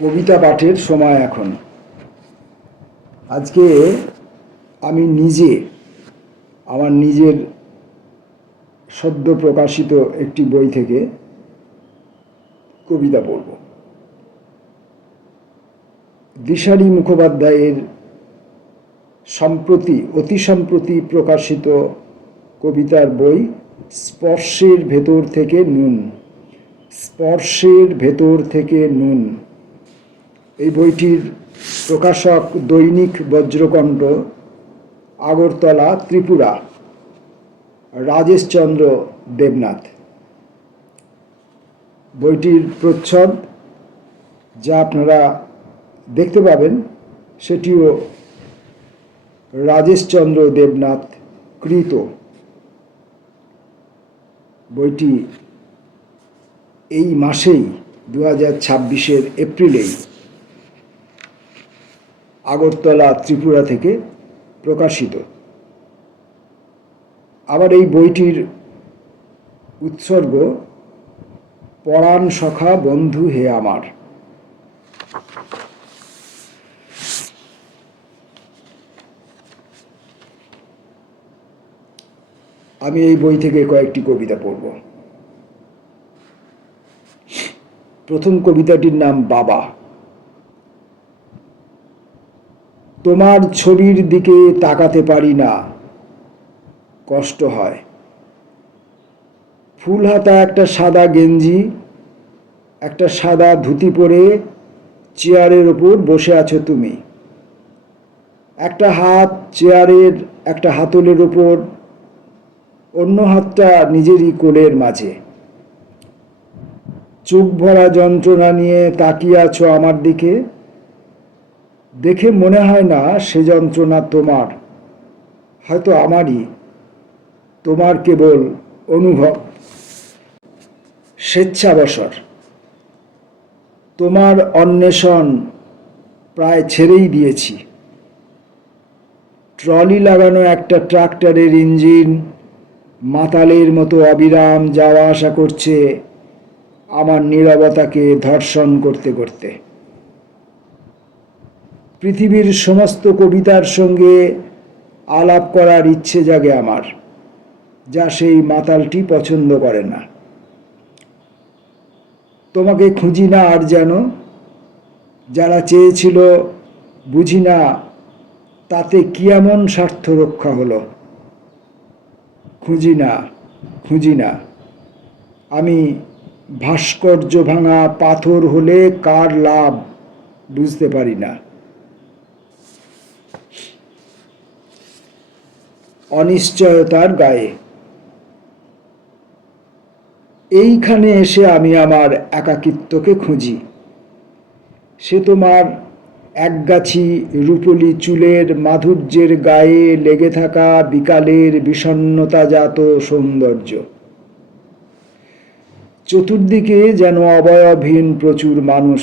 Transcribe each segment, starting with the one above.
কবিতা পাঠের সময় এখন। আজকে আমি আমার নিজের সদ্য প্রকাশিত একটি বই থেকে কবিতা পড়ব। দিশারি মুখোপাধ্যায়ের অতি সম্প্রতি প্রকাশিত কবিতার বই স্পর্শের ভেতর থেকে নুন। স্পর্শের ভেতর থেকে নুন। এই বইটির প্রকাশক দৈনিক বজ্রকণ্ঠ, আগরতলা, ত্রিপুরা, রাজেশচন্দ্র দেবনাথ। বইটির প্রচ্ছদ যা আপনারা দেখতে পাবেন সেটিও রাজেশচন্দ্র দেবনাথ কৃত। বইটি এই মাসেই 2026-এর এপ্রিলেই আগরতলা, ত্রিপুরা থেকে প্রকাশিত। আবার এই বইটির উৎসর্গ পরাণ সখা বন্ধু হে আমার। আমি এই বই থেকে কয়েকটি কবিতা পড়ব। প্রথম কবিতাটির নাম বাবা। তোমার ছবির দিকে তাকাতে পারি না, কষ্ট হয়। ফুল হাতা একটা সাদা গেঞ্জি, একটা সাদা ধুতি পরে চেয়ারের ওপর বসে আছো তুমি। একটা হাত চেয়ারের একটা হাতলের ওপর, অন্য হাতটা নিজেরই কোলের মাঝে। চোখ ভরা যন্ত্রণা নিয়ে তাকিয়ে আছো আমার দিকে। দেখে মনে হয় না সে যন্ত্রণা তোমার, হয়তো আমারই। তোমার কেবল অনুভব। স্বেচ্ছাবসর। তোমার অন্বেষণ প্রায় ছেড়েই দিয়েছি। ট্রলি লাগানো একটা ট্রাক্টরের ইঞ্জিন মাতালের মতো অবিরাম যাওয়া আসা করছে আমার নীরবতাকে ধর্ষণ করতে করতে। পৃথিবীর সমস্ত কবিতার সঙ্গে আলাপ করার ইচ্ছে জাগে আমার, যা সেই মাতালটি পছন্দ করে না। তোমাকে খুঁজি না আর যেন, যারা চেয়েছিল বুঝি না তাতে কি এমন স্বার্থ রক্ষা হলো। খুঁজি না, খুঁজি না। আমি ভাস্কর্য ভাঙা পাথর হলে কার লাভ বুঝতে পারি না। অনিশ্চয়তার গায়ে। এইখানে এসে আমি আমার একাকিত্বকে খুঁজি। সে তোমার একগাছি রূপলি চুলের মাধুর্যের গায়ে লেগে থাকা বিকালের বিষণ্ণতাজাত সৌন্দর্য। চতুর্দিকে যেন অবয়বহীন প্রচুর মানুষ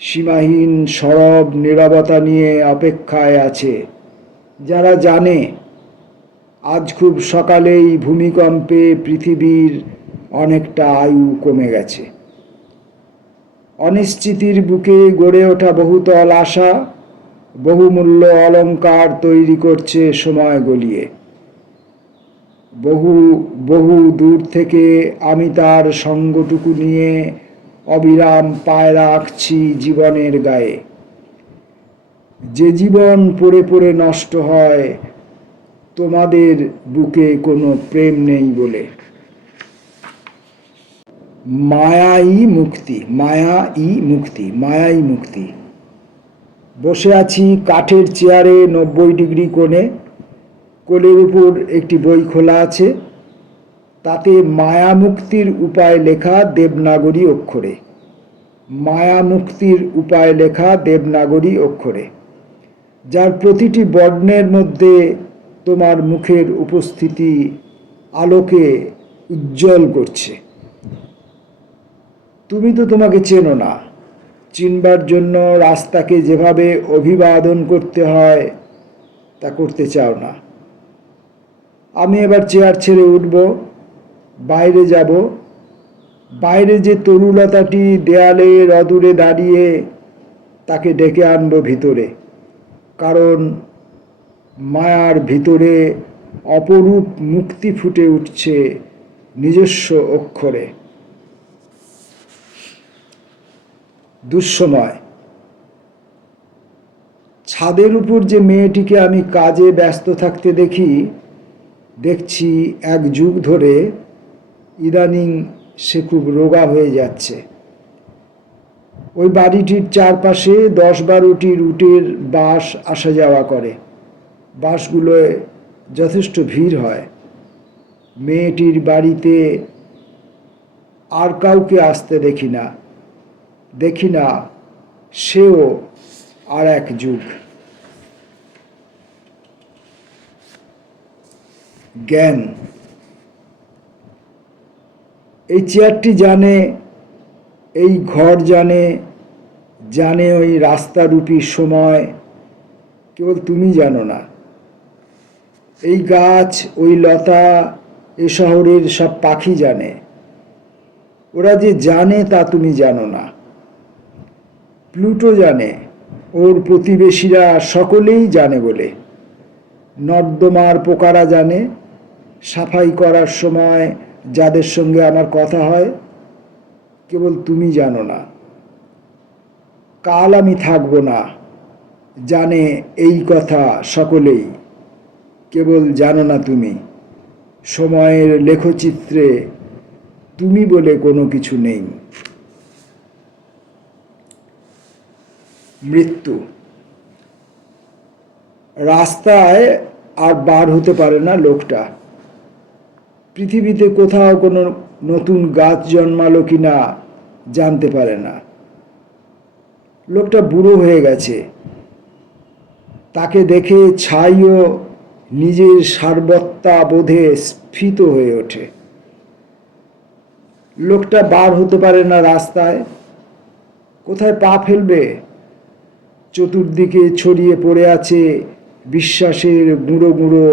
সীমাহীন সরব নীরবতা নিয়ে অপেক্ষায় আছে, যারা জানে আজ খুব সকালেই ভূমিকম্পে পৃথিবীর অনেকটা আয়ু কমে গেছে। অনিশ্চিতির বুকে গড়ে ওঠা বহুতল আশা বহুমূল্য অলংকার তৈরি করছে সময় গলিয়ে। বহু বহু দূর থেকে আমি তার সঙ্গটুকু নিয়ে অবিরাম পায়রা আঁকছি জীবনের গায়ে। যে জীবন পড়ে পড়ে নষ্ট হয় তোমাদের বুকে কোনো প্রেম নেই বলে। মায়াই মুক্তি, মায়াই মুক্তি, মায়াই মুক্তি। বসে আছি কাঠের চেয়ারে 90 ডিগ্রি কোণে। কোলের উপর একটি বই খোলা আছে, তাতে মায়া মুক্তির উপায় লেখা দেবনাগরী অক্ষরে। মায়া মুক্তির উপায় লেখা দেবনাগরী অক্ষরে, যার প্রতিটি বর্ণের মধ্যে তোমার মুখের উপস্থিতি আলোকে উজ্জ্বল করছে। তুমি তো তোমাকে চেনো না, চিনবার জন্য রাস্তাকে যেভাবে অভিবাদন করতে হয় তা করতে চাও না। আমি এবার চেয়ার ছেড়ে উঠব, বাইরে যাব, বাইরে যে তরুলতাটি দেয়ালের অদূরে দাঁড়িয়ে, তাকে ডেকে আনবো ভিতরে, কারণ মায়ার ভিতরে অপরূপ মুক্তি ফুটে উঠছে নিজস্ব অক্ষরে। দুঃসময়। ছাদের উপর যে মেয়েটিকে আমি কাজে ব্যস্ত থাকতে দেখছি এক যুগ ধরে ইদানিং সে খুব রোগা হয়ে যাচ্ছে। ওই বাড়িটির চারপাশে 10-12টি রুটের বাস আসা যাওয়া করে। বাসগুলোয় যথেষ্ট ভিড় হয়। মেয়েটির বাড়িতে আর কাউকে আসতে দেখি না, সেও আর এক যুগ। জ্ঞান। এই চেয়ারটি জানে, এই ঘর জানে ওই রাস্তারূপী সময়, কেবল তুমি জানো না। এই গাছ, ওই লতা, এ শহরের সব পাখি জানে। ওরা যে জানে তা তুমি জানো না। প্লুটো জানে, ওর প্রতিবেশীরা সকলেই জানে বলে। নর্দমার পোকারা জানে, সাফাই করার সময় যাদের সঙ্গে আমার কথা হয়, কেবল তুমি জানো না। কাল আমি থাকবো না, জানে এই কথা সকলেই, কেবল জানো না তুমি। সময়ের লেখচিত্রে তুমি বলে কোনো কিছু নেই। মৃত্যু। রাস্তায় আর বার হতে পারে না লোকটা। পৃথিবীতে কোথাও কোনো নতুন গাছ জন্মালো কিনা জানতে পারে না। লোকটা বুড়ো হয়ে গেছে। তাকে দেখে ছাইও নিজের সার্বত্তা বোধে স্ফীত হয়ে ওঠে। লোকটা বার হতে পারে না রাস্তায়। কোথায় পা ফেলবে? চতুর্দিকে ছড়িয়ে পড়ে আছে বিশ্বাসের গুঁড়ো গুঁড়ো,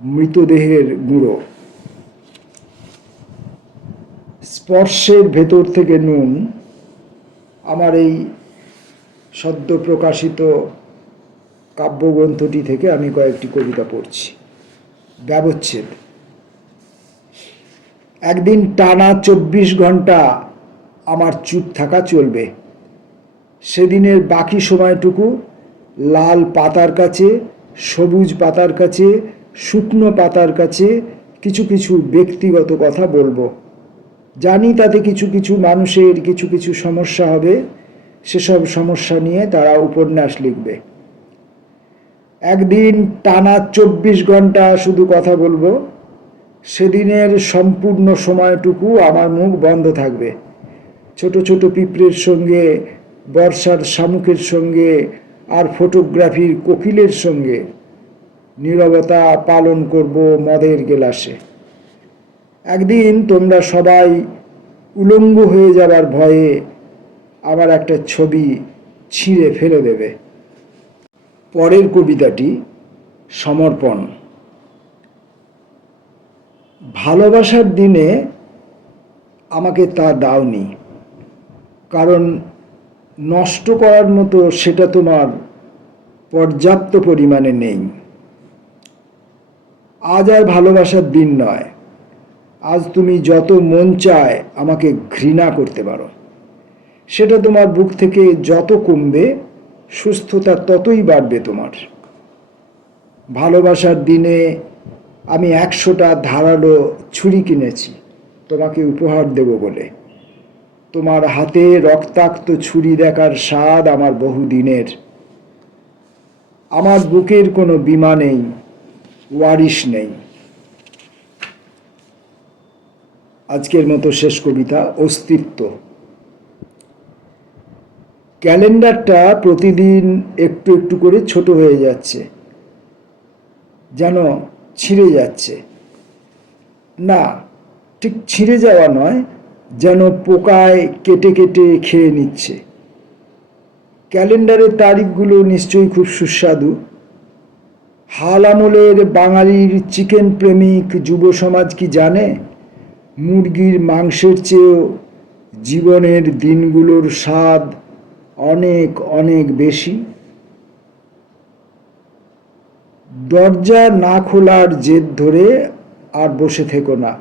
মৃতদেহের গুঁড়ো। স্পর্শের ভেতর থেকে নুন। আমার এই সদ্য প্রকাশিত কাব্যগ্রন্থটি থেকে আমি কয়েকটি কবিতা পড়ছি। ব্যবচ্ছেদ। একদিন টানা 24 ঘন্টা আমার চুপ থাকা চলবে। সেদিনের বাকি সময়টুকু লাল পাতার কাছে, সবুজ পাতার কাছে, শুকনো পাতার কাছে কিছু কিছু ব্যক্তিগত কথা বলবো। জানি তাতে কিছু কিছু মানুষের কিছু কিছু সমস্যা হবে। সেসব সমস্যা নিয়ে তারা উপন্যাস লিখবে। একদিন টানা 24 ঘন্টা শুধু কথা বলবো। সেদিনের সম্পূর্ণ সময়টুকু আমার মুখ বন্ধ থাকবে। ছোট ছোট পিঁপড়ের সঙ্গে, বর্ষার শামুকের সঙ্গে, আর ফটোগ্রাফির কোকিলের সঙ্গে নীরবতা পালন করব মদের গেলাসে। একদিন তোমরা সবাই উলঙ্গ হয়ে যাবার ভয়ে আমার একটা ছবি ছিঁড়ে ফেলে দেবে। পরের কবিতাটি সমর্পণ। ভালোবাসার দিনে আমাকে তা দাওনি, কারণ নষ্ট করার মতো সেটা তোমার পর্যাপ্ত পরিমাণে নেই। আজ আর ভালোবাসার দিন নয়। আজ তুমি যত মন চায় আমাকে ঘৃণা করতে পারো। সেটা তোমার বুক থেকে যত কমবে, সুস্থতা ততই বাড়বে তোমার। ভালোবাসার দিনে আমি 100টা ধারালো ছুরি কিনেছি তোমাকে উপহার দেব বলে। তোমার হাতে রক্তাক্ত ছুরি দেখার স্বাদ আমার বহুদিনের। আমার বুকের কোনো বীমা নেই, ওয়ারিশ নেই। আজকের মতো শেষ কবিতা, অস্তিত্ব। ক্যালেন্ডারটা প্রতিদিন একটু একটু করে ছোট হয়ে যাচ্ছে, যেন ছিঁড়ে যাচ্ছে। না, ঠিক ছিঁড়ে যাওয়া নয়, যেন পোকায় কেটে কেটে খেয়ে নিচ্ছে। ক্যালেন্ডারের তারিখগুলো নিশ্চয়ই খুব সুস্বাদু। হাল আমলের বাঙালির চিকেন প্রেমিক যুব সমাজ কি জানে মুরগির মাংসের চেয়েও জীবনের দিনগুলোর স্বাদ অনেক অনেক বেশি। দরজা না খোলার জেদ ধরে আর বসে থেকো না।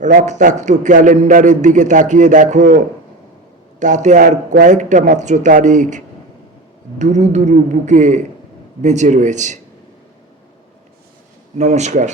রক্তাক্ত ক্যালেন্ডারের দিকে তাকিয়ে দেখো, তাতে আর কয়েকটা মাত্র তারিখ দুরু দুরু বুকে বেঁচে রয়েছে। নমস্কার।